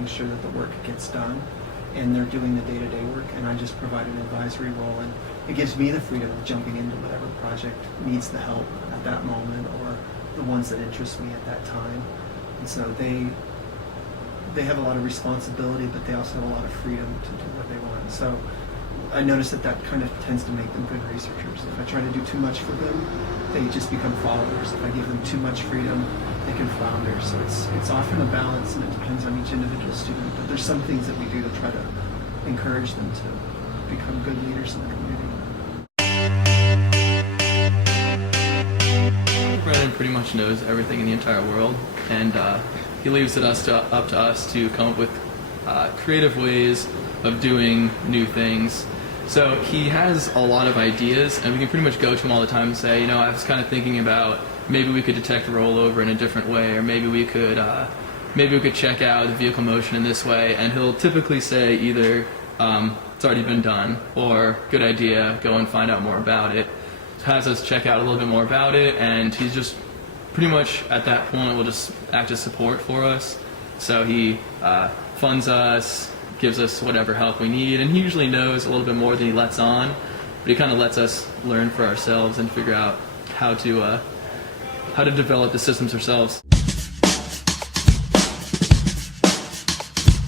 making sure that the work gets done, and they're doing the day-to-day work, and I just provide an advisory role, and it gives me the freedom of jumping into whatever project needs the help at that moment, or the ones that interest me at that time. And so they have a lot of responsibility, but they also have a lot of freedom to do what they want. So I notice that kind of tends to make them good researchers. If I try to do too much for them, they just become followers. If I give them too much freedom, they can flounder. So it's often a balance, and it depends on each individual student. But there's some things that we do to try to encourage them to become good leaders in the community. Brennan pretty much knows everything in the entire world, and he leaves it up to us to come up with creative ways of doing new things. So he has a lot of ideas, and we can pretty much go to him all the time and say, I was kind of thinking about maybe we could detect rollover in a different way, or maybe we could check out the vehicle motion in this way, and he'll typically say either it's already been done, or good idea, go and find out more about it. Has us check out a little bit more about it, and he's just pretty much at that point will just act as support for us. So he funds us, gives us whatever help we need, and he usually knows a little bit more than he lets on, but he kind of lets us learn for ourselves and figure out how to develop the systems ourselves.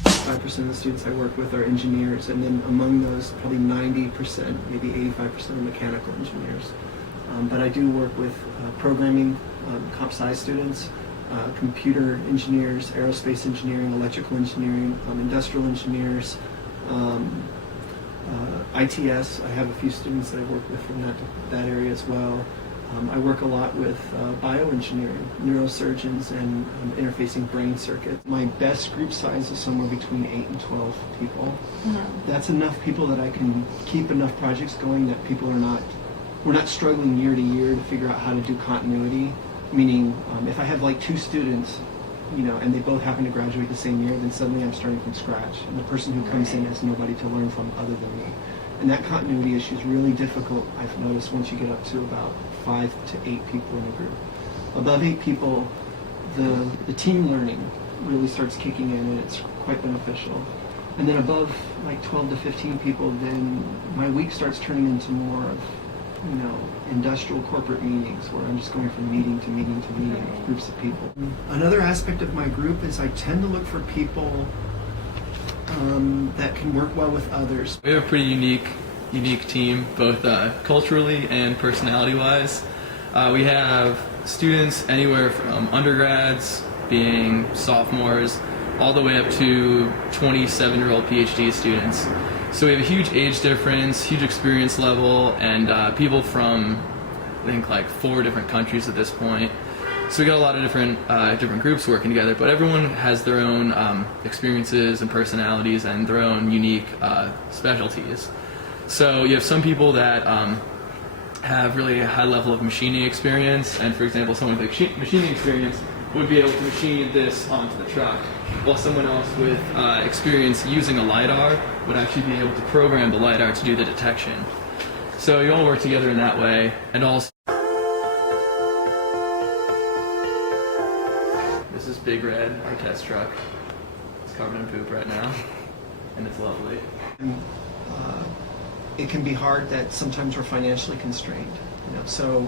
5% of the students I work with are engineers, and then among those, probably 90%, maybe 85% are mechanical engineers. But I do work with programming, comp sci students, computer engineers, aerospace engineering, electrical engineering, industrial engineers, ITS. I have a few students that I work with from that area as well. I work a lot with bioengineering, neurosurgeons, and interfacing brain circuits. My best group size is somewhere between 8 and 12 people. Mm-hmm. That's enough people that I can keep enough projects going that people we're not struggling year to year to figure out how to do continuity. Meaning, if I have like 2 students, and they both happen to graduate the same year, then suddenly I'm starting from scratch, and the person who comes in has nobody to learn from other than me. And that continuity issue is really difficult, I've noticed, once you get up to about 5 to 8 people in a group. Above 8 people, the team learning really starts kicking in, and it's quite beneficial. And then above like 12 to 15 people, then my week starts turning into more of industrial corporate meetings where I'm just going from meeting to meeting to meeting with groups of people. Another aspect of my group is I tend to look for people that can work well with others. We have a pretty unique team, both culturally and personality-wise. We have students anywhere from undergrads, being sophomores, all the way up to 27-year-old PhD students. So we have a huge age difference, huge experience level, and people from, I think, like 4 different countries at this point. So we got a lot of different groups working together, but everyone has their own experiences and personalities and their own unique specialties. So you have some people that have really a high level of machining experience, and for example, someone with machining experience would be able to machine this onto the truck, while someone else with experience using a LiDAR would actually be able to program the LiDAR to do the detection. So you all work together in that way, and also this is Big Red, our test truck. It's covered in poop right now, and it's lovely. It can be hard that sometimes we're financially constrained, so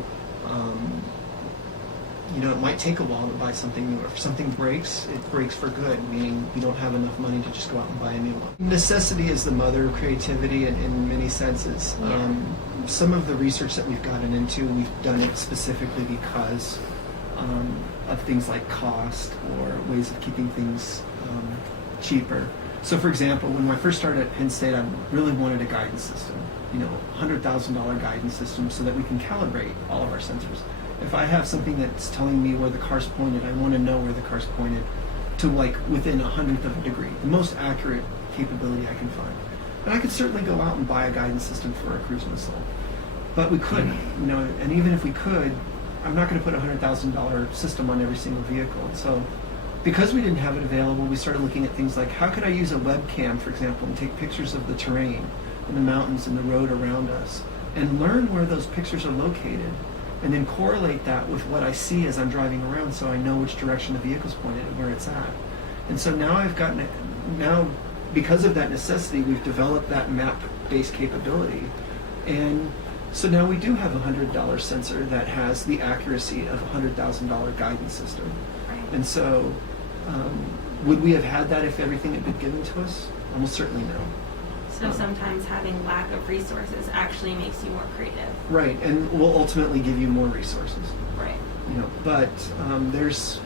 it might take a while to buy something new. If something breaks, it breaks for good, meaning you don't have enough money to just go out and buy a new one. Necessity is the mother of creativity in many senses. Yeah. Some of the research that we've gotten into, we've done it specifically because of things like cost or ways of keeping things cheaper. So for example, when I first started at Penn State, I really wanted a guidance system, $100,000 guidance system so that we can calibrate all of our sensors. If I have something that's telling me where the car's pointed, I want to know where the car's pointed to like within 1/100th of a degree, the most accurate capability I can find. And I could certainly go out and buy a guidance system for a cruise missile, but we couldn't, and even if we could, I'm not going to put a $100,000 system on every single vehicle. So because we didn't have it available, we started looking at things like, how could I use a webcam, for example, and take pictures of the terrain and the mountains and the road around us and learn where those pictures are located, and then correlate that with what I see as I'm driving around so I know which direction the vehicle's pointed and where it's at. And so now I've gotten now, because of that necessity, we've developed that map-based capability. And so now we do have a $100 sensor that has the accuracy of a $100,000 guidance system. Right. And so, would we have had that if everything had been given to us? Almost certainly no. So sometimes having lack of resources actually makes you more creative. Right, and will ultimately give you more resources. Right. You know, but there's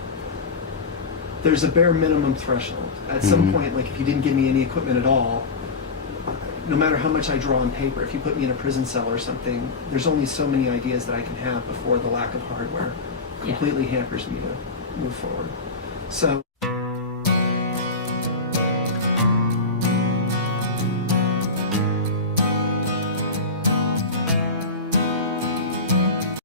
a bare minimum threshold. At some point, like if you didn't give me any equipment at all, no matter how much I draw on paper, if you put me in a prison cell or something, there's only so many ideas that I can have before the lack of hardware completely hampers me to move forward. So